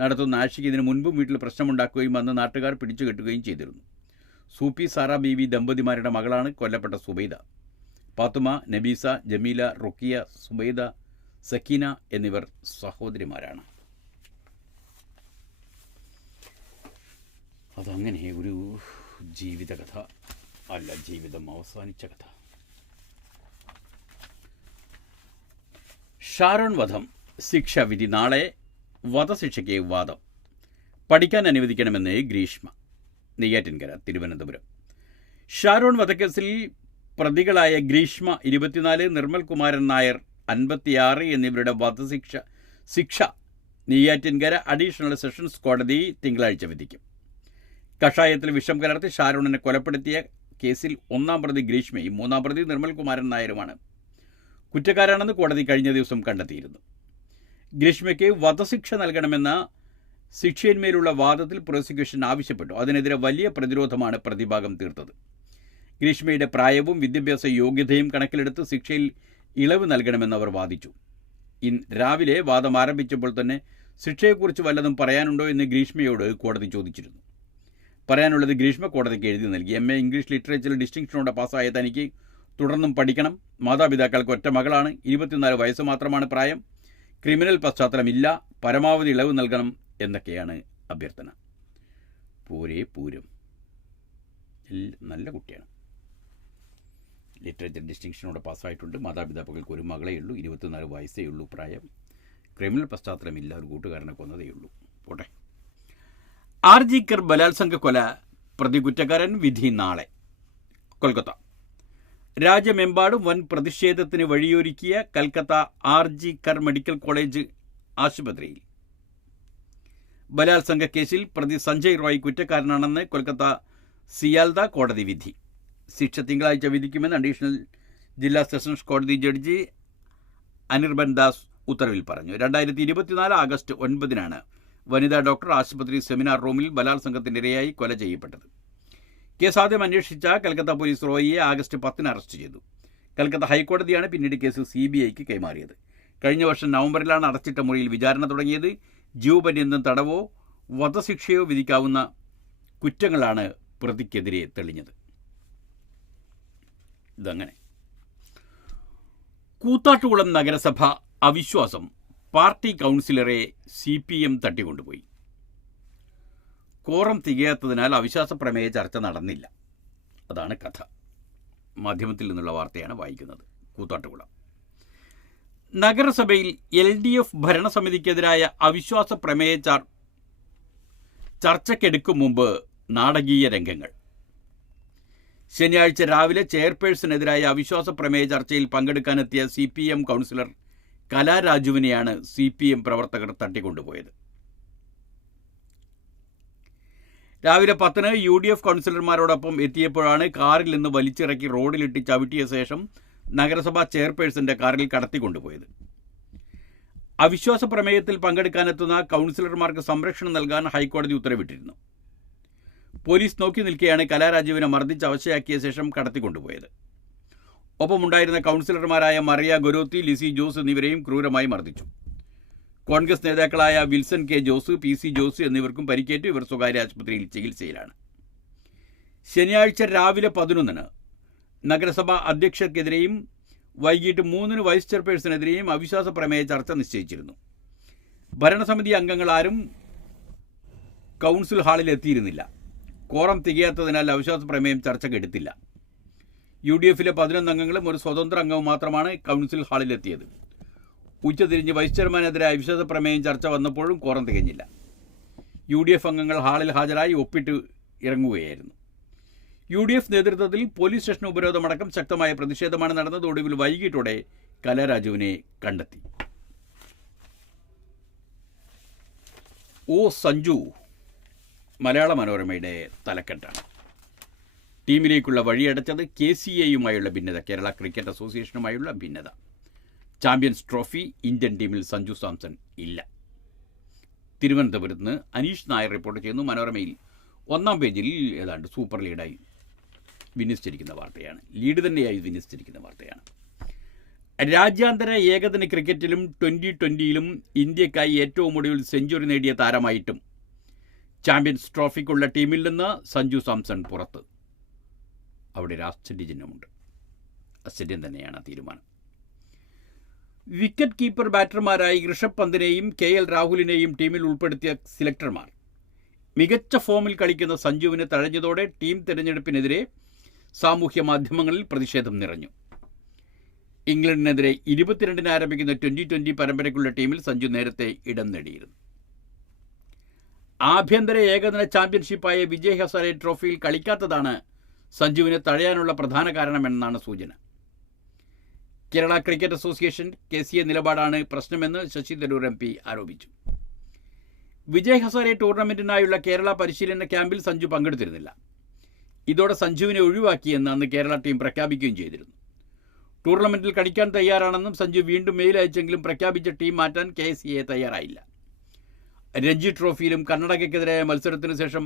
നടത്തുന്ന ആഷിഖ് ഇതിനു മുൻപും വീട്ടിൽ പ്രശ്നമുണ്ടാക്കുകയും അന്ന് നാട്ടുകാർ പിടിച്ചുകെട്ടുകയും ചെയ്തിരുന്നു. സൂപ്പി സാറ ബീവി ദമ്പതിമാരുടെ മകളാണ് കൊല്ലപ്പെട്ട സുബൈദ. പാത്തുമ, നബീസ, ജമീല, റുക്കിയ, സുബൈദ, സക്കീന എന്നിവർ സഹോദരിമാരാണ്. അതങ്ങനെ ഒരു ജീവിതകഥ അല്ല, ജീവിതം അവസാനിച്ച കഥ. ഷാരോൺ വധം ശിക്ഷാവിധി നാളെ. വധശിക്ഷയ്ക്ക് വാദം. പഠിക്കാൻ അനുവദിക്കണമെന്ന് ഗ്രീഷ്മ. നെയ്യാറ്റിൻകര, തിരുവനന്തപുരം. ഷാരോൺ വധക്കേസിൽ പ്രതികളായ ഗ്രീഷ്മ 24, നിർമ്മൽ കുമാരൻ നായർ 56 എന്നിവരുടെ ശിക്ഷ നെയ്യാറ്റിൻകര അഡീഷണൽ സെഷൻസ് കോടതി തിങ്കളാഴ്ച വിധിക്കും. കഷായത്തിൽ വിഷം കലർത്തി ഷാരോണിനെ കൊലപ്പെടുത്തിയ കേസിൽ 1-ാം പ്രതി ഗ്രീഷ്മയും 3-ാം പ്രതി നിർമ്മൽ കുമാരൻ നായരുമാണ് കുറ്റക്കാരാണെന്ന് കോടതി കഴിഞ്ഞ ദിവസം കണ്ടെത്തിയിരുന്നു. ഗ്രീഷ്മയ്ക്ക് വധശിക്ഷ നൽകണമെന്ന ശിക്ഷയിന്മേലുള്ള വാദത്തിൽ പ്രോസിക്യൂഷൻ ആവശ്യപ്പെട്ടു. അതിനെതിരെ വലിയ പ്രതിരോധമാണ് പ്രതിഭാഗം തീർത്തത്. ഗ്രീഷ്മയുടെ പ്രായവും വിദ്യാഭ്യാസ യോഗ്യതയും കണക്കിലെടുത്ത് ശിക്ഷയിൽ ഇളവ് നൽകണമെന്ന് അവർ വാദിച്ചു. രാവിലെ വാദം ആരംഭിച്ചപ്പോൾ തന്നെ ശിക്ഷയെക്കുറിച്ച് വല്ലതും പറയാനുണ്ടോ എന്ന് ഗ്രീഷ്മയോട് കോടതി ചോദിച്ചിരുന്നു. പറയാനുള്ളത് ഗ്രീഷ്മ കോടതിക്ക് എഴുതി നൽകി. MA ഇംഗ്ലീഷ് ലിറ്ററേച്ചറിൽ ഡിസ്റ്റിങ്ഷനോടെ പാസ്സായ തനിക്ക് തുടർന്നും പഠിക്കണം. മാതാപിതാക്കൾക്ക് ഒറ്റ മകളാണ്. 24 വയസ്സ് മാത്രമാണ് പ്രായം. ക്രിമിനൽ പശ്ചാത്തലമില്ല. പരമാവധി ഇളവ് നൽകണം എന്നൊക്കെയാണ് അഭ്യർത്ഥന. പോരേ പൂരം. നല്ല കുട്ടിയാണ്. ലിറ്ററേച്ചർ ഡിസ്റ്റിങ്ഷനോടെ പാസ്സായിട്ടുണ്ട്. മാതാപിതാക്കൾക്ക് ഒരു മകളേ ഉള്ളൂ. 24 വയസ്സേ ഉള്ളൂ പ്രായം. ക്രിമിനൽ പശ്ചാത്തലമില്ല. ഒരു കൂട്ടുകാരനെ കൊന്നതേ ഉള്ളൂ. പോട്ടെ. RG കർ ബലാത്സംഗ കൊല പ്രതി കുറ്റക്കാരൻ. വിധി നാളെ. കൊൽക്കത്ത. രാജ്യമെമ്പാടും വൻ പ്രതിഷേധത്തിന് വഴിയൊരുക്കിയ കൽക്കത്ത RG കർ മെഡിക്കൽ കോളേജ് ആശുപത്രിയിൽ ബലാത്സംഗ കേസിൽ പ്രതി സഞ്ജയ് റോയ് കുറ്റക്കാരനാണെന്ന് കൊൽക്കത്ത സിയാൽദ കോടതി വിധി. ശിക്ഷ തിങ്കളാഴ്ച വിധിക്കുമെന്ന് അഡീഷണൽ ജില്ലാ സെഷൻസ് കോടതി ജഡ്ജി അനിർബൻ ദാസ് ഉത്തരവിൽ പറഞ്ഞു. 2024 ആഗസ്റ്റ് 9 വനിതാ ഡോക്ടർ ആശുപത്രി സെമിനാർ റൂമിൽ ബലാത്സംഗത്തിനിരയായി കൊല ചെയ്യപ്പെട്ടത്. കേസ് ആദ്യം അന്വേഷിച്ച കൽക്കത്ത പോലീസ് റോയിയെ ആഗസ്റ്റ് 10 അറസ്റ്റ് ചെയ്തു. കൽക്കത്ത ഹൈക്കോടതിയാണ് പിന്നീട് കേസ് CBIക്ക് കൈമാറിയത്. കഴിഞ്ഞ വർഷം നവംബറിലാണ് അടച്ചിട്ട മുറിയിൽ വിചാരണ തുടങ്ങിയത്. ജീവപര്യന്തം തടവോ വധശിക്ഷയോ വിധിക്കാവുന്ന കുറ്റങ്ങളാണ് പ്രതിക്കെതിരെ തെളിഞ്ഞത്. ഇതങ്ങനെ. കൂത്താട്ടുകുളം നഗരസഭ അവിശ്വാസം. പാർട്ടി കൗൺസിലറെ CPM തട്ടിക്കൊണ്ടുപോയി. കോറം തികയാത്തതിനാൽ അവിശ്വാസ പ്രമേയ ചർച്ച നടന്നില്ല. അതാണ് കഥ. മാധ്യമത്തിൽ നിന്നുള്ള വാർത്തയാണ് വായിക്കുന്നത്. കൂത്താട്ടുകുളം നഗരസഭയിൽ LDF ഭരണസമിതിക്കെതിരായ അവിശ്വാസ പ്രമേയ ചർച്ചയ്ക്കെടുക്കും മുമ്പ് നാടകീയ രംഗങ്ങൾ. ശനിയാഴ്ച രാവിലെ ചെയർപേഴ്സണെതിരായ അവിശ്വാസ പ്രമേയ ചർച്ചയിൽ പങ്കെടുക്കാനെത്തിയ CPM കൗൺസിലർ കലാരാജുവിനെയാണ് CPM പ്രവർത്തകർ തട്ടിക്കൊണ്ടുപോയത്. രാവിലെ 10 UDF കൗൺസിലർമാരോടൊപ്പം എത്തിയപ്പോഴാണ് കാറിൽ നിന്ന് വലിച്ചിറക്കി റോഡിലിട്ട് ചവിട്ടിയ ശേഷം നഗരസഭാ ചെയർപേഴ്സന്റെ കാറിൽ കടത്തിക്കൊണ്ടുപോയത്. അവിശ്വാസ പ്രമേയത്തിൽ പങ്കെടുക്കാനെത്തുന്ന കൗൺസിലർമാർക്ക് സംരക്ഷണം നൽകാൻ ഹൈക്കോടതി ഉത്തരവിട്ടിരുന്നു. പോലീസ് നോക്കി നിൽക്കെയാണ് കലാരാജുവിനെ മർദ്ദിച്ച് അവശയാക്കിയ ശേഷം കടത്തിക്കൊണ്ടുപോയത്. ഒപ്പമുണ്ടായിരുന്ന കൗൺസിലർമാരായ മറിയ ഗൊരോത്തി, ലിസി ജോസ് എന്നിവരെയും ക്രൂരമായി മർദ്ദിച്ചു. കോൺഗ്രസ് നേതാക്കളായ Wilson K. Jose, PC Jose എന്നിവർക്കും പരിക്കേറ്റു. ഇവർ സ്വകാര്യ ആശുപത്രിയിൽ ചികിത്സയിലാണ്. ശനിയാഴ്ച രാവിലെ 11 നഗരസഭാ അധ്യക്ഷർക്കെതിരെയും വൈകിട്ട് 3 വൈസ് ചെയർപേഴ്സണെതിരെയും അവിശ്വാസ പ്രമേയ ചർച്ച നിശ്ചയിച്ചിരുന്നു. ഭരണസമിതി അംഗങ്ങൾ ആരും കൗൺസിൽ ഹാളിൽ എത്തിയിരുന്നില്ല. കോറം തികയാത്തതിനാൽ അവിശ്വാസ പ്രമേയം ചർച്ചയ്ക്കെടുത്തില്ല. UDFിലെ 11 അംഗങ്ങളും ഒരു സ്വതന്ത്ര അംഗവും മാത്രമാണ് കൗൺസിൽ ഹാളിലെത്തിയത്. ഉച്ചതിരിഞ്ഞ് വൈസ് ചെയർമാനെതിരെ അവിശ്വാസ പ്രമേയം ചർച്ച വന്നപ്പോഴും കോറം തികഞ്ഞില്ല. UDF അംഗങ്ങൾ ഹാളിൽ ഹാജരായി ഒപ്പിട്ട് ഇറങ്ങുകയായിരുന്നു. UDF നേതൃത്വത്തിൽ പോലീസ് സ്റ്റേഷൻ ഉപരോധമടക്കം ശക്തമായ പ്രതിഷേധമാണ് നടന്നത്. ഒടുവിൽ വൈകിട്ടോടെ കലാരാജുവിനെ കണ്ടെത്തി. സഞ്ജു മലയാള മനോരമയുടെ തലക്കെട്ടാണ്. ടീമിലേക്കുള്ള വഴിയടച്ചത് KCAയുമായുള്ള ഭിന്നത. കേരള ക്രിക്കറ്റ് അസോസിയേഷനുമായുള്ള ഭിന്നത. ചാമ്പ്യൻസ് ട്രോഫി ഇന്ത്യൻ ടീമിൽ സഞ്ജു സാംസൺ ഇല്ല. തിരുവനന്തപുരത്ത് നിന്ന് അനീഷ് നായർ റിപ്പോർട്ട് ചെയ്യുന്നു. മനോരമയിൽ 1-ാം പേജിൽ ഏതാണ്ട് സൂപ്പർ ലീഡായി വിന്യസിച്ചിരിക്കുന്ന വാർത്തയാണ്. ലീഡ് തന്നെയായി വിന്യസിച്ചിരിക്കുന്ന വാർത്തയാണ്. രാജ്യാന്തര ഏകദിന ക്രിക്കറ്റിലും 2020യിലും ഇന്ത്യക്കായി ഏറ്റവും ഒടുവിൽ സെഞ്ചുറി നേടിയ താരമായിട്ടും ചാമ്പ്യൻസ് ട്രോഫിക്കുള്ള ടീമിൽ നിന്ന് സഞ്ജു സാംസൺ പുറത്ത്. അവിടെ ഒരു ആശ്ചര്യചിഹ്നമുണ്ട്. ആശ്ചര്യം തന്നെയാണ് തീരുമാനം. വിക്കറ്റ് കീപ്പർ ബാറ്റർമാരായി ഋഷഭ് പന്തിനെയും KL രാഹുലിനെയും ടീമിൽ ഉൾപ്പെടുത്തിയ സെലക്ടർമാർ മികച്ച ഫോമിൽ കളിക്കുന്ന സഞ്ജുവിനെ തഴഞ്ഞതോടെ ടീം തിരഞ്ഞെടുപ്പിനെതിരെ സാമൂഹ്യ മാധ്യമങ്ങളിൽ പ്രതിഷേധം നിറഞ്ഞു. ഇംഗ്ലണ്ടിനെതിരെ 22-ന് ആരംഭിക്കുന്ന 2020 പരമ്പരയ്ക്കുള്ള ടീമിൽ സഞ്ജു നേരത്തെ ഇടം നേടിയിരുന്നു. ആഭ്യന്തര ഏകദിന ചാമ്പ്യൻഷിപ്പായ വിജയ് ഹസാരെ ട്രോഫിയിൽ കളിക്കാത്തതാണ് സഞ്ജുവിനെ തഴയാനുള്ള പ്രധാന കാരണമെന്നാണ് സൂചന. കേരള ക്രിക്കറ്റ് അസോസിയേഷൻ KCA നിലപാടാണ് പ്രശ്നമെന്ന് ശശി തരൂർ MP ആരോപിച്ചു. വിജയ് ഹസാരെ ടൂർണമെന്റിനായുള്ള കേരള പരിശീലന ക്യാമ്പിൽ സഞ്ജു പങ്കെടുത്തിരുന്നില്ല. ഇതോടെ സഞ്ജുവിനെ ഒഴിവാക്കിയെന്ന് അന്ന് കേരള ടീം പ്രഖ്യാപിക്കുകയും ചെയ്തിരുന്നു. ടൂർണമെന്റിൽ കളിക്കാൻ തയ്യാറാണെന്നും സഞ്ജു വീണ്ടും മെയിൽ അയച്ചെങ്കിലും പ്രഖ്യാപിച്ച ടീം മാറ്റാൻ KCA തയ്യാറായില്ല. രഞ്ജി ട്രോഫിയിലും കർണാടകയ്ക്കെതിരായ മത്സരത്തിന് ശേഷം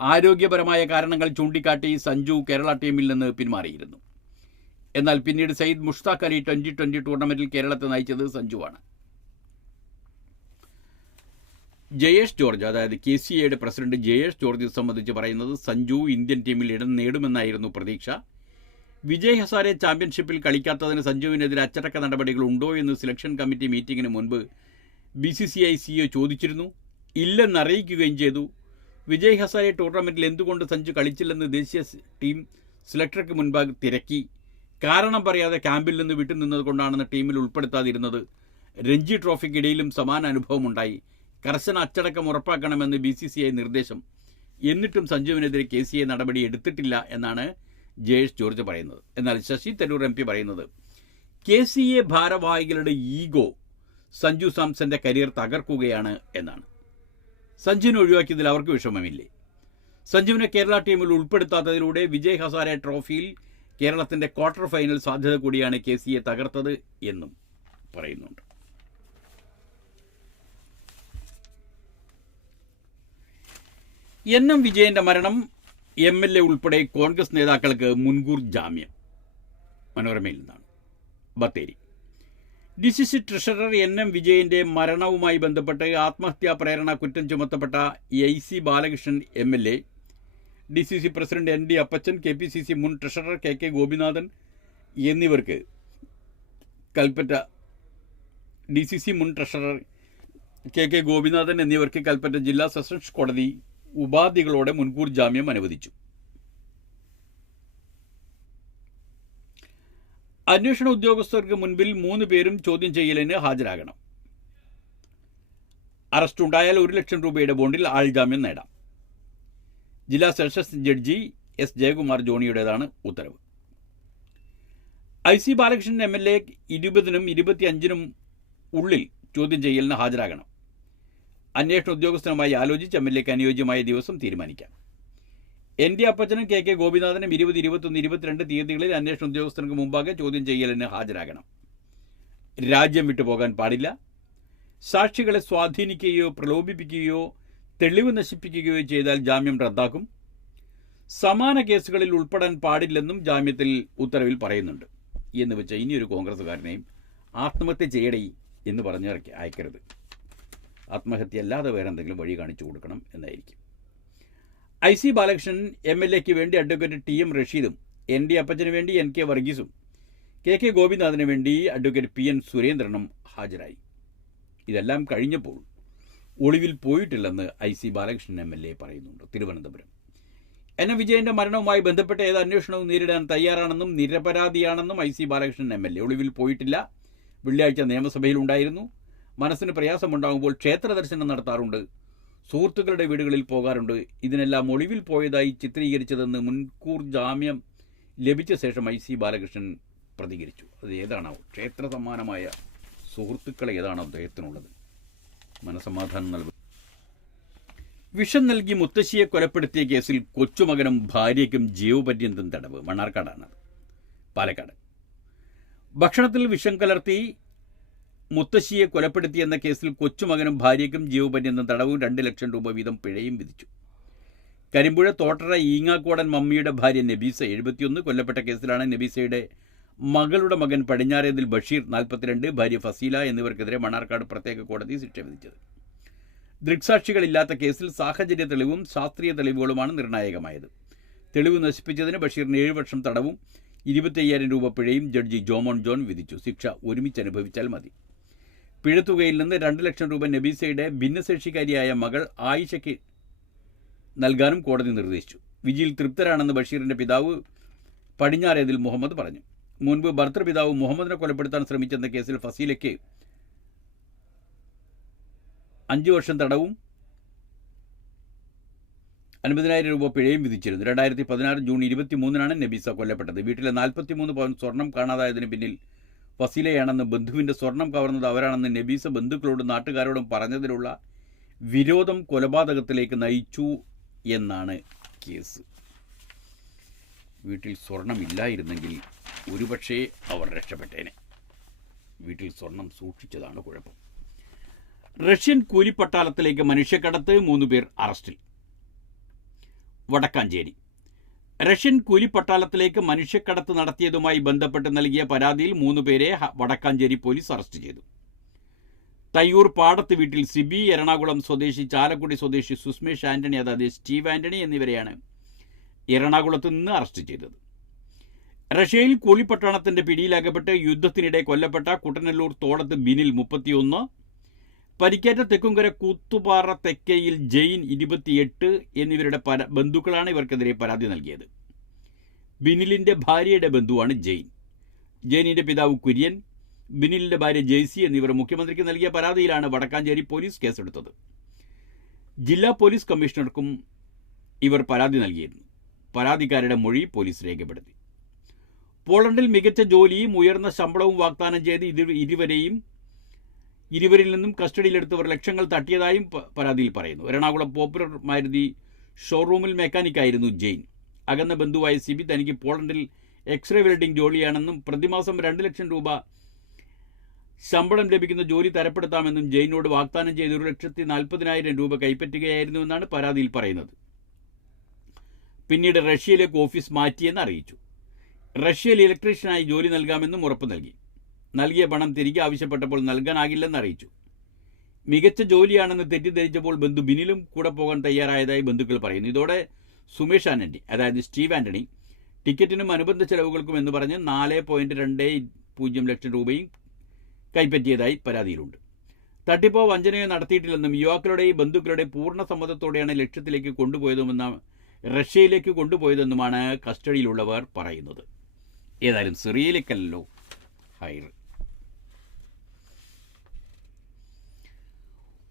ആരോഗ്യപരമായ കാരണങ്ങൾ ചൂണ്ടിക്കാട്ടി സഞ്ജു കേരള ടീമിൽ നിന്ന് പിന്മാറിയിരുന്നു. എന്നാൽ പിന്നീട് സയ്യിദ് മുഷ്താഖ് അലി 2020 ടൂർണമെന്റിൽ കേരളത്തെ നയിച്ചത് സഞ്ജുവാണ്. ജയേഷ് ജോർജ്, അതായത് KCAയുടെ പ്രസിഡന്റ് ജയേഷ് ജോർജ് സംബന്ധിച്ച് പറയുന്നത് സഞ്ജു ഇന്ത്യൻ ടീമിൽ ഇടം നേടുമെന്നായിരുന്നു പ്രതീക്ഷ. വിജയ് ഹസാരെ ചാമ്പ്യൻഷിപ്പിൽ കളിക്കാത്തതിന് സഞ്ജുവിനെതിരെ അച്ചടക്ക നടപടികൾ ഉണ്ടോ എന്ന് സെലക്ഷൻ കമ്മിറ്റി മീറ്റിംഗിന് മുൻപ് BCCI CEO ചോദിച്ചിരുന്നു. ഇല്ലെന്നറിയിക്കുകയും ചെയ്തു. വിജയ് ഹസാരെ ടൂർണമെൻറ്റിൽ എന്തുകൊണ്ട് സഞ്ജു കളിച്ചില്ലെന്ന് ദേശീയ ടീം സെലക്ടർക്ക് മുൻപാകെ തിരക്കി. കാരണം പറയാതെ ക്യാമ്പിൽ നിന്ന് വിട്ടുനിന്നതുകൊണ്ടാണെന്ന് ടീമിൽ ഉൾപ്പെടുത്താതിരുന്നത്. രഞ്ജി ട്രോഫിക്കിടയിലും സമാന അനുഭവമുണ്ടായി. കർശന അച്ചടക്കം ഉറപ്പാക്കണമെന്ന് BCCI നിർദ്ദേശം. എന്നിട്ടും സഞ്ജുവിനെതിരെ KCA നടപടി എടുത്തിട്ടില്ല എന്നാണ് ജയേഷ് ജോർജ് പറയുന്നത്. എന്നാൽ ശശി തരൂർ MP പറയുന്നത് KCA ഭാരവാഹികളുടെ ഈഗോ സഞ്ജു സാംസന്റെ കരിയർ തകർക്കുകയാണ് എന്നാണ്. സഞ്ജുവിനെ ഒഴിവാക്കിയതിൽ അവർക്ക് വിഷമമില്ലേ? സഞ്ജുവിനെ കേരള ടീമിൽ ഉൾപ്പെടുത്താത്തതിലൂടെ വിജയ് ഹസാരെ ട്രോഫിയിൽ കേരളത്തിൻ്റെ ക്വാർട്ടർ ഫൈനൽ സാധ്യത കൂടിയാണ് KCA തകർത്തത് എന്നും പറയുന്നുണ്ട്. NM വിജയന്റെ മരണം MLA ഉൾപ്പെടെ കോൺഗ്രസ് നേതാക്കൾക്ക് മുൻകൂർ ജാമ്യം. മനോരമയിൽ നിന്നാണ്. ബത്തേരി DCC ട്രഷറർ NM വിജയന്റെ മരണവുമായി ബന്ധപ്പെട്ട് ആത്മഹത്യാ പ്രേരണ കുറ്റം ചുമത്തപ്പെട്ട IC Balakrishnan MLA, DCC president ND അപ്പച്ചൻ, KPCC മുൻ ട്രഷറർ KK ഗോപിനാഥൻ എന്നിവർക്ക് കൽപ്പറ്റ DCC മുൻ ട്രഷറർ KK ഗോപിനാഥൻ എന്നിവർക്ക് കൽപ്പറ്റ ജില്ലാ സെഷൻസ് കോടതി ഉപാധികളോടെ മുൻകൂർ ജാമ്യം അനുവദിച്ചു. അന്വേഷണ ഉദ്യോഗസ്ഥർക്ക് മുൻപിൽ 3 പേരും ചോദ്യം ചെയ്യലിന് ഹാജരാകണം. അറസ്റ്റ് ഉണ്ടായാൽ 1 ലക്ഷം രൂപയുടെ ബോണ്ടിൽ ആൾജാമ്യം നേടാം. ജില്ലാ സെഷൻസ് ജഡ്ജി S ജയകുമാർ ജോണിയുടേതാണ് ഉത്തരവ്. IC ബാലകൃഷ്ണൻ MLA 20-നും 25-നും ഉള്ളിൽ ചോദ്യം ചെയ്യലിന് ഹാജരാകണം. അന്വേഷണ ഉദ്യോഗസ്ഥനുമായി ആലോചിച്ച് MLAക്ക് അനുയോജ്യമായ ദിവസം തീരുമാനിക്കാം. ND അപ്പച്ചനും KK ഗോപിനാഥനും 20, 21, 22 തീയതികളിൽ അന്വേഷണ ഉദ്യോഗസ്ഥർക്ക് മുമ്പാകെ ചോദ്യം ചെയ്യലിന് ഹാജരാകണം. രാജ്യം വിട്ടുപോകാൻ പാടില്ല. സാക്ഷികളെ സ്വാധീനിക്കുകയോ പ്രലോഭിപ്പിക്കുകയോ തെളിവ് നശിപ്പിക്കുകയോ ചെയ്താൽ ജാമ്യം റദ്ദാക്കും. സമാന കേസുകളിൽ ഉൾപ്പെടാൻ പാടില്ലെന്നും ജാമ്യത്തിൽ ഉത്തരവിൽ പറയുന്നുണ്ട്. എന്ന് വെച്ചാൽ ഇനിയൊരു കോൺഗ്രസ്സുകാരനെയും ആത്മഹത്യ ചെയ്യടേ എന്ന് പറഞ്ഞ് അയക്കരുത്. ആത്മഹത്യ അല്ലാതെ വേറെ എന്തെങ്കിലും വഴി കാണിച്ചു കൊടുക്കണം എന്നായിരിക്കും. IC ബാലകൃഷ്ണൻ MLAക്ക് വേണ്ടി അഡ്വക്കേറ്റ് TM റഷീദും, ND അപ്പച്ചന് വേണ്ടി NK വർഗീസും, KK ഗോപിനാഥിന് വേണ്ടി അഡ്വക്കേറ്റ് PN സുരേന്ദ്രനും ഹാജരായി. ഇതെല്ലാം കഴിഞ്ഞപ്പോൾ ഒളിവിൽ പോയിട്ടില്ലെന്ന് IC ബാലകൃഷ്ണൻ MLA പറയുന്നുണ്ട്. തിരുവനന്തപുരം NM വിജയന്റെ മരണവുമായി ബന്ധപ്പെട്ട ഏത് അന്വേഷണവും നേരിടാൻ തയ്യാറാണെന്നും നിരപരാധിയാണെന്നും IC ബാലകൃഷ്ണൻ MLA. ഒളിവിൽ പോയിട്ടില്ല. വെള്ളിയാഴ്ച നിയമസഭയിൽ ഉണ്ടായിരുന്നു. മനസ്സിന് പ്രയാസമുണ്ടാകുമ്പോൾ ക്ഷേത്ര ദർശനം നടത്താറുണ്ട്. സുഹൃത്തുക്കളുടെ വീടുകളിൽ പോകാറുണ്ട്. ഇതിനെല്ലാം ഒളിവിൽ പോയതായി ചിത്രീകരിച്ചതെന്ന് മുൻകൂർ ജാമ്യം ലഭിച്ച ശേഷം IC ബാലകൃഷ്ണൻ പ്രതികരിച്ചു. അത് ഏതാണോ ക്ഷേത്ര സമാനമായ സുഹൃത്തുക്കൾ ഏതാണോ അദ്ദേഹത്തിനുള്ളത്? മനസമാധാനം നൽകും. വിഷം നൽകി മുത്തശ്ശിയെ കൊലപ്പെടുത്തിയ കേസിൽ കൊച്ചുമകനും ഭാര്യയ്ക്കും ജീവപര്യന്തം തടവ്. മണ്ണാർക്കാടാണത്. പാലക്കാട് ഭക്ഷണത്തിൽ വിഷം കലർത്തി മുത്തശ്ശിയെ കൊലപ്പെടുത്തിയെന്ന കേസിൽ കൊച്ചുമകനും ഭാര്യയ്ക്കും ജീവപര്യന്തം തടവും 2 ലക്ഷം രൂപ വീതം പിഴയും വിധിച്ചു. കരിമ്പുഴ തോട്ടറ ഈങ്ങാക്കോടൻ മമ്മിയുടെ ഭാര്യ നബീസ 71 കൊല്ലപ്പെട്ട കേസിലാണ് നബീസയുടെ മകളുടെ മകൻ പടിഞ്ഞാറേതിൽ ബഷീർ 42, ഭാര്യ ഫസീല എന്നിവർക്കെതിരെ മണ്ണാർക്കാട് പ്രത്യേക കോടതി ശിക്ഷ വിധിച്ചത്. ദൃക്സാക്ഷികളില്ലാത്ത കേസിൽ സാഹചര്യ തെളിവും ശാസ്ത്രീയ തെളിവുകളുമാണ് നിർണായകമായത്. തെളിവ് നശിപ്പിച്ചതിന് ബഷീറിന് 7 വർഷം തടവും 25,000 രൂപ പിഴയും ജഡ്ജി ജോമോൻ ജോൺ വിധിച്ചു. ശിക്ഷ ഒരുമിച്ച് അനുഭവിച്ചാൽ മതി. പിഴത്തുകയിൽ നിന്ന് 2 ലക്ഷം രൂപ നബീസയുടെ ഭിന്നശേഷിക്കാരിയായ മകൾ ആയിഷയ്ക്ക് നൽകാനും കോടതി നിർദ്ദേശിച്ചു. വിധിയിൽ തൃപ്തരാണെന്ന് ബഷീറിന്റെ പിതാവ് പടിഞ്ഞാറേതിൽ മുഹമ്മദ് പറഞ്ഞു. മുൻപ് ഭർത്തൃപിതാവ് മുഹമ്മദിനെ കൊലപ്പെടുത്താൻ ശ്രമിച്ചെന്ന കേസിൽ ഫസീലയ്ക്ക് 5 വർഷം തടവും 50,000 രൂപ പിഴയും വിധിച്ചിരുന്നു. 2016 ജൂൺ 23-നാണ് നബീസ കൊല്ലപ്പെട്ടത്. വീട്ടിലെ 43 പവൻ സ്വർണം കാണാതായതിന് പിന്നിൽ ഫസീലയാണെന്ന്, ബന്ധുവിൻ്റെ സ്വർണം കവർന്നത് അവരാണെന്ന് നബീസ ബന്ധുക്കളോടും നാട്ടുകാരോടും പറഞ്ഞതിലുള്ള വിരോധം കൊലപാതകത്തിലേക്ക് നയിച്ചു എന്നാണ് കേസ്. വീട്ടിൽ സ്വർണമില്ലായിരുന്നെങ്കിൽ ഒരുപക്ഷേ അവർ രക്ഷപ്പെട്ടേനെ. വീട്ടിൽ സ്വർണം സൂക്ഷിച്ചതാണ് കുഴപ്പം. റഷ്യൻ കൂലിപ്പട്ടാളത്തിലേക്ക് മനുഷ്യക്കടത്ത്, 3 പേർ അറസ്റ്റിൽ. വടക്കാഞ്ചേരി റഷ്യൻ കൂലിപ്പട്ടാളത്തിലേക്ക് മനുഷ്യക്കടത്ത് നടത്തിയതുമായി ബന്ധപ്പെട്ട് നൽകിയ പരാതിയിൽ 3 പേരെ വടക്കാഞ്ചേരി പോലീസ് അറസ്റ്റ് ചെയ്തു. തയ്യൂർ പാടത്ത് വീട്ടിൽ സിബി, എറണാകുളം സ്വദേശി ചാലക്കുടി സ്വദേശി സുസ്മേഷ് ആന്റണി, അതായത് സ്റ്റീവ് ആന്റണി എന്നിവരെയാണ് എറണാകുളത്ത് നിന്ന് അറസ്റ്റ് ചെയ്തത്. റഷ്യയിൽ കൂലിപ്പട്ടാളത്തിന്റെ പിടിയിലാകപ്പെട്ട് യുദ്ധത്തിനിടെ കൊല്ലപ്പെട്ട കുട്ടനല്ലൂർ തോടത്ത് ബിനിൽ 31, പരിക്കേറ്റ തെക്കുംകര കൂത്തുപാറ തെക്കയിൽ ജെയിൻ 28 എന്നിവരുടെ ബന്ധുക്കളാണ് ഇവർക്കെതിരെ പരാതി നൽകിയത്. ബിനിലിൻ്റെ ഭാര്യയുടെ ബന്ധുവാണ് ജെയിൻ. ജെയിനിൻ്റെ പിതാവ് കുര്യൻ, ബിനിലിൻ്റെ ഭാര്യ ജെയ്സി എന്നിവർ മുഖ്യമന്ത്രിക്ക് നൽകിയ പരാതിയിലാണ് വടക്കാഞ്ചേരി പോലീസ് കേസെടുത്തത്. ജില്ലാ പോലീസ് കമ്മീഷണർക്കും ഇവർ പരാതി നൽകിയിരുന്നു. പരാതിക്കാരുടെ മൊഴി പോലീസ് രേഖപ്പെടുത്തി. പോളണ്ടിൽ മികച്ച ജോലിയും ഉയർന്ന ശമ്പളവും വാഗ്ദാനം ചെയ്ത് ഇരുവരിൽ നിന്നും കസ്റ്റഡിയിലെടുത്തവർ ലക്ഷങ്ങൾ തട്ടിയതായും പരാതിയിൽ പറയുന്നു. എറണാകുളം പോപ്പുലർ മാരുതി ഷോറൂമിൽ മെക്കാനിക്കായിരുന്നു ജെയിൻ. അകന്ന ബന്ധുവായ സിബി തനിക്ക് പോളണ്ടിൽ എക്സ്റേ വെൽഡിംഗ് ജോലിയാണെന്നും പ്രതിമാസം 2 ലക്ഷം രൂപ ശമ്പളം ലഭിക്കുന്ന ജോലി തരപ്പെടുത്താമെന്നും ജെയിനോട് വാഗ്ദാനം ചെയ്ത് 1,40,000 രൂപ കൈപ്പറ്റുകയായിരുന്നുവെന്നാണ് പരാതിയിൽ പറയുന്നത്. പിന്നീട് റഷ്യയിലേക്ക് ഓഫീസ് മാറ്റിയെന്ന് അറിയിച്ചു. റഷ്യയിൽ ഇലക്ട്രീഷ്യനായി ജോലി നൽകാമെന്നും ഉറപ്പ് നൽകി. നൽകിയ പണം തിരികെ ആവശ്യപ്പെട്ടപ്പോൾ നൽകാനാകില്ലെന്ന് അറിയിച്ചു. മികച്ച ജോലിയാണെന്ന് തെറ്റിദ്ധരിച്ചപ്പോൾ ബന്ധു ബിനിലും കൂടെ പോകാൻ തയ്യാറായതായി ബന്ധുക്കൾ പറയുന്നു. ഇതോടെ സുമേഷ് ആന്റണി, അതായത് സ്റ്റീവ് ആന്റണി, ടിക്കറ്റിനും അനുബന്ധ ചെലവുകൾക്കും എന്ന് പറഞ്ഞ് 4.20 ലക്ഷം രൂപയും കൈപ്പറ്റിയതായി പരാതിയിലുണ്ട്. തട്ടിപ്പോ വഞ്ചനയോ നടത്തിയിട്ടില്ലെന്നും യുവാക്കളുടെയും ബന്ധുക്കളുടെയും പൂർണ്ണ സമ്മതത്തോടെയാണ് ലക്ഷ്യത്തിലേക്ക് റഷ്യയിലേക്ക് കൊണ്ടുപോയതെന്നുമാണ് കസ്റ്റഡിയിലുള്ളവർ പറയുന്നത്. ഏതായാലും സിറിയയിലേക്കല്ലോ ഹൈർ.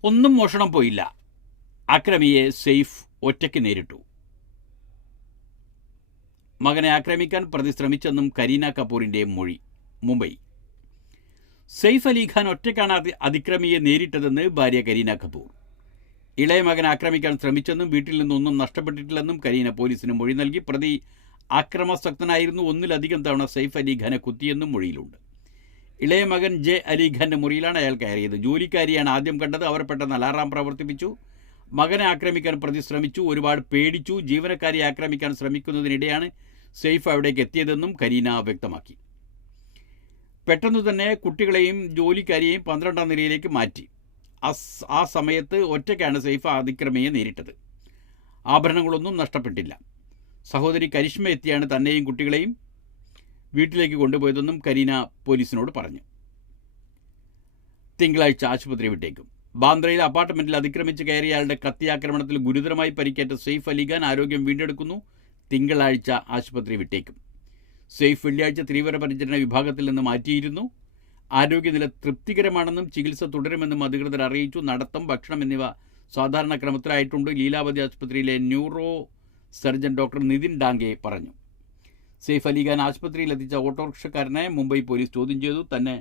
ഒന്നും മോഷണം പോയില്ല. അക്രമിയെ സെയ്ഫ് ഒറ്റയ്ക്ക് നേരിട്ടു. മകനെ ആക്രമിക്കാൻ പ്രതി ശ്രമിച്ചെന്നും കരീന കപൂറിൻ്റെ മൊഴി. മുംബൈ. സെയ്ഫ് അലി ഖാൻ ഒറ്റയ്ക്കാണ് അതിക്രമിയെ നേരിട്ടതെന്ന് ഭാര്യ കരീന കപൂർ. ഇളയ മകൻ ആക്രമിക്കാൻ ശ്രമിച്ചെന്നും വീട്ടിൽ നിന്നൊന്നും നഷ്ടപ്പെട്ടിട്ടില്ലെന്നും കരീന പോലീസിന് മൊഴി നൽകി. പ്രതി ആക്രമസക്തനായിരുന്നു. 1-ലധികം തവണ സെയ്ഫ് അലി ഖാനെ കുത്തിയെന്നും മൊഴിയിലുണ്ട്. ഇളയ മകൻ ജെ അലി ഖാന്റെ മുറിയിലാണ് അയാൾ കയറിയത്. ജോലിക്കാരിയാണ് ആദ്യം കണ്ടത്. അവർ പെട്ടെന്ന് അലാറാം പ്രവർത്തിപ്പിച്ചു. മകനെ ആക്രമിക്കാൻ പ്രതി ശ്രമിച്ചു. ഒരുപാട് പേടിച്ചു. ജീവനക്കാരിയെ ആക്രമിക്കാൻ ശ്രമിക്കുന്നതിനിടെയാണ് സെയ്ഫ് അവിടേക്ക് എത്തിയതെന്നും കരീന വ്യക്തമാക്കി. പെട്ടെന്ന് തന്നെ കുട്ടികളെയും ജോലിക്കാരിയെയും 12ാം നിലയിലേക്ക് മാറ്റി. ആ സമയത്ത് ഒറ്റയ്ക്കാണ് സെയ്ഫ് അതിക്രമിയെ നേരിട്ടത്. ആഭരണങ്ങളൊന്നും നഷ്ടപ്പെട്ടില്ല. സഹോദരി കരിഷ്മ എത്തിയാണ് തന്നെയും കുട്ടികളെയും വീട്ടിലേക്ക് കൊണ്ടുപോയതെന്നും കരീന പോലീസിനോട് പറഞ്ഞു. തിങ്കളാഴ്ച ആശുപത്രി വിട്ടേക്കും. ബാന്ദ്രയിൽ അപ്പാർട്ട്മെന്റിൽ അതിക്രമിച്ച് കയറിയയാളുടെ കത്തിയാക്രമണത്തിൽ ഗുരുതരമായി പരിക്കേറ്റ സെയ്ഫ് അലി ഖാൻ ആരോഗ്യം വീണ്ടെടുക്കുന്നു. തിങ്കളാഴ്ച ആശുപത്രി വിട്ടേക്കും. സെയ്ഫ് വെള്ളിയാഴ്ച തീവ്രപരിചരണ വിഭാഗത്തിൽ നിന്ന് മാറ്റിയിരുന്നു. ആരോഗ്യനില തൃപ്തികരമാണെന്നും ചികിത്സ തുടരുമെന്നും അധികൃതർ അറിയിച്ചു. നടത്തം, ഭക്ഷണം എന്നിവ സാധാരണ ക്രമത്തിലായിട്ടുണ്ട്. ലീലാവതി ആശുപത്രിയിലെ neuro surgeon doctor Nitin Dange പറഞ്ഞു. സെയ്ഫ് അലി ഖാൻ ആശുപത്രിയിൽ എത്തിച്ച ഓട്ടോറിക്ഷക്കാരനെ മുംബൈ പോലീസ് ചോദ്യം ചെയ്തു. തന്നെ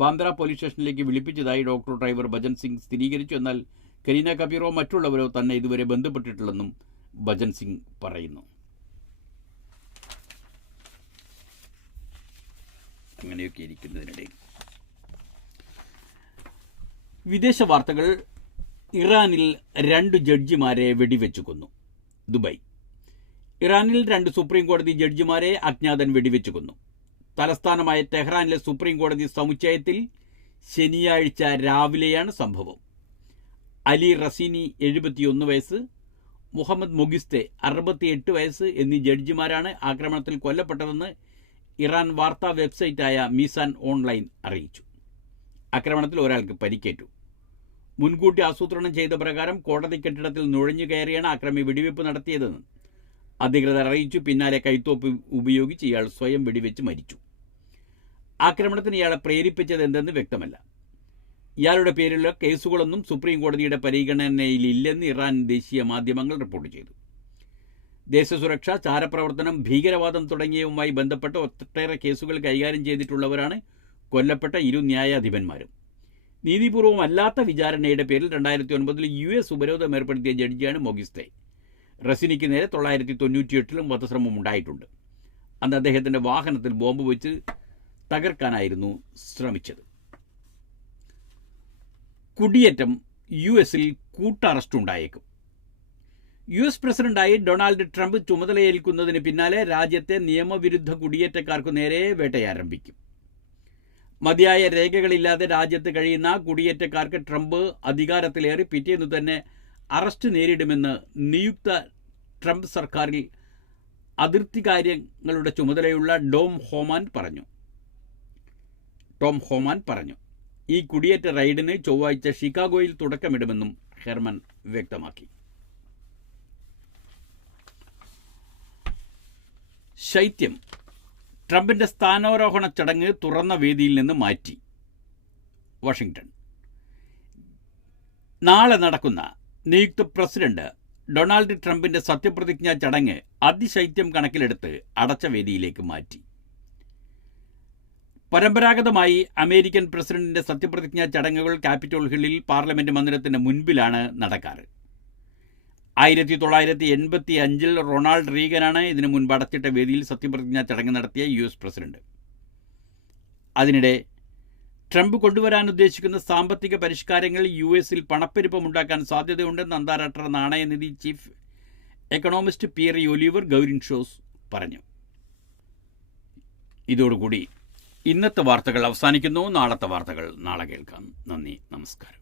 ബാന്ദ്ര പോലീസ് സ്റ്റേഷനിലേക്ക് വിളിപ്പിച്ചതായി ഡോക്ടർ ഡ്രൈവർ ഭജൻ സിംഗ് സ്ഥിരീകരിച്ചു. എന്നാൽ കരീന കപൂറോ മറ്റുള്ളവരോ തന്നെ ഇതുവരെ ബന്ധപ്പെട്ടിട്ടില്ലെന്നും ഭജൻ സിംഗ് പറയുന്നു. അങ്ങനെയൊക്കെ ഇരിക്കുന്നതിനിടയിൽ വിദേശ വാർത്തകൾ. ഇറാനിൽ 2 ജഡ്ജിമാരെ വെടിവെച്ചു കൊന്നു. ദുബായ്. ഇറാനിൽ 2 സുപ്രീം കോടതി ജഡ്ജിമാരെ അജ്ഞാതൻ വെടിവെച്ചു കൊന്നു. തലസ്ഥാനമായ ടെഹ്റാനിലെ സുപ്രീം കോടതി സമുച്ചയത്തിൽ ശനിയാഴ്ച രാവിലെയാണ് സംഭവം. അലി റസീനി 71 വയസ്സ്, മുഹമ്മദ് മൊഗിസ്തെ 68 വയസ്സ് എന്നീ ജഡ്ജിമാരാണ് ആക്രമണത്തിൽ കൊല്ലപ്പെട്ടതെന്ന് ഇറാൻ വാർത്താ വെബ്സൈറ്റായ മീസാൻ ഓൺലൈൻ അറിയിച്ചു. ആക്രമണത്തിൽ ഒരാൾക്ക് പരിക്കേറ്റു. മുൻകൂട്ടി ആസൂത്രണം ചെയ്ത പ്രകാരം കോടതി കെട്ടിടത്തിൽ നുഴഞ്ഞു കയറിയാണ് അക്രമി വെടിവെപ്പ് നടത്തിയതെന്ന് അധികൃതർ അറിയിച്ചു. പിന്നാലെ കൈത്തോപ്പ് ഉപയോഗിച്ച് ഇയാൾ സ്വയം വെടിവെച്ച് മരിച്ചു. ആക്രമണത്തിന് ഇയാളെ പ്രേരിപ്പിച്ചത് എന്തെന്ന് വ്യക്തമല്ല. ഇയാളുടെ പേരിലുള്ള കേസുകളൊന്നും സുപ്രീം കോടതിയുടെ പരിഗണനയിലില്ലെന്ന് ഇറാൻ ദേശീയ മാധ്യമങ്ങൾ റിപ്പോർട്ട് ചെയ്തു. ദേശസുരക്ഷ, ചാരപ്രവർത്തനം, ഭീകരവാദം തുടങ്ങിയവുമായി ബന്ധപ്പെട്ട് ഒട്ടേറെ കേസുകൾ കൈകാര്യം ചെയ്തിട്ടുള്ളവരാണ് കൊല്ലപ്പെട്ട 2 ന്യായാധിപന്മാരും. നീതിപൂർവമല്ലാത്ത വിചാരണയുടെ പേരിൽ 2009 US ഉപരോധം ഏർപ്പെടുത്തിയ ജഡ്ജിയാണ് മൊഗിസ്തെ. റസിനിക്ക് നേരെ 1998 വധശ്രമം ഉണ്ടായിട്ടുണ്ട്. അന്ന് അദ്ദേഹത്തിൻ്റെ വാഹനത്തിൽ ബോംബ് വെച്ച് തകർക്കാനായിരുന്നു ശ്രമിച്ചത്. കുടിയേറ്റം. US കൂട്ട അറസ്റ്റ് ഉണ്ടായേക്കും. US പ്രസിഡന്റായി ഡൊണാൾഡ് ട്രംപ് ചുമതലയേൽക്കുന്നതിന് പിന്നാലെ രാജ്യത്തെ നിയമവിരുദ്ധ കുടിയേറ്റക്കാർക്കു നേരെ വേട്ടയാരംഭിക്കും. മതിയായ രേഖകളില്ലാതെ രാജ്യത്ത് കഴിയുന്ന കുടിയേറ്റക്കാർക്ക് ട്രംപ് അധികാരത്തിലേറി പിറ്റേന്നു തന്നെ അറസ്റ്റ് നേരിടുമെന്ന് നിയുക്ത ട്രംപ് സർക്കാരിൽ അതിർത്തി കാര്യങ്ങളുടെ ചുമതലയുള്ള ടോം ഹോമാൻ പറഞ്ഞു. ഈ കുടിയേറ്റ റെയ്ഡിന് ചൊവ്വാഴ്ച ഷിക്കാഗോയിൽ തുടക്കമിടുമെന്നും ഹെർമൻ വ്യക്തമാക്കി. ശൈത്യം. ട്രംപിന്റെ സ്ഥാനാരോഹണ ചടങ്ങ് തുറന്ന വേദിയിൽ നിന്ന് മാറ്റി. വാഷിംഗ്ടൺ. നാളെ നടക്കുന്ന നിയുക്ത പ്രസിഡന്റ് ഡൊണാൾഡ് ട്രംപിന്റെ സത്യപ്രതിജ്ഞാ ചടങ്ങ് അതിശൈത്യം കണക്കിലെടുത്ത് അടച്ച വേദിയിലേക്ക് മാറ്റി. പരമ്പരാഗതമായി അമേരിക്കൻ പ്രസിഡന്റിന്റെ സത്യപ്രതിജ്ഞാ ചടങ്ങുകൾ ക്യാപിറ്റോൾ ഹില്ലിൽ പാർലമെന്റ് മന്ദിരത്തിന് മുൻപിലാണ് നടക്കാറ്. 1985 റൊണാൾഡ് റീഗനാണ് ഇതിനു മുൻപ് അടച്ചിട്ട വേദിയിൽ സത്യപ്രതിജ്ഞാ ചടങ്ങ് നടത്തിയ US പ്രസിഡന്റ്. അതിനിടെ ട്രംപ് കൊണ്ടുവരാൻ ഉദ്ദേശിക്കുന്ന സാമ്പത്തിക പരിഷ്കാരങ്ങൾ US പണപ്പെരുപ്പമുണ്ടാക്കാൻ സാധ്യതയുണ്ടെന്ന് അന്താരാഷ്ട്ര നാണയനിധി ചീഫ് എക്കണോമിസ്റ്റ് പിയറി ഒലിവർ ഗൗരിൻഷോസ് പറഞ്ഞു. ഇതോടുകൂടി ഇന്നത്തെ വാർത്തകൾ അവസാനിക്കുന്നു. നാളത്തെ വാർത്തകൾ നാളെ കേൾക്കാം. നന്ദി, നമസ്കാരം.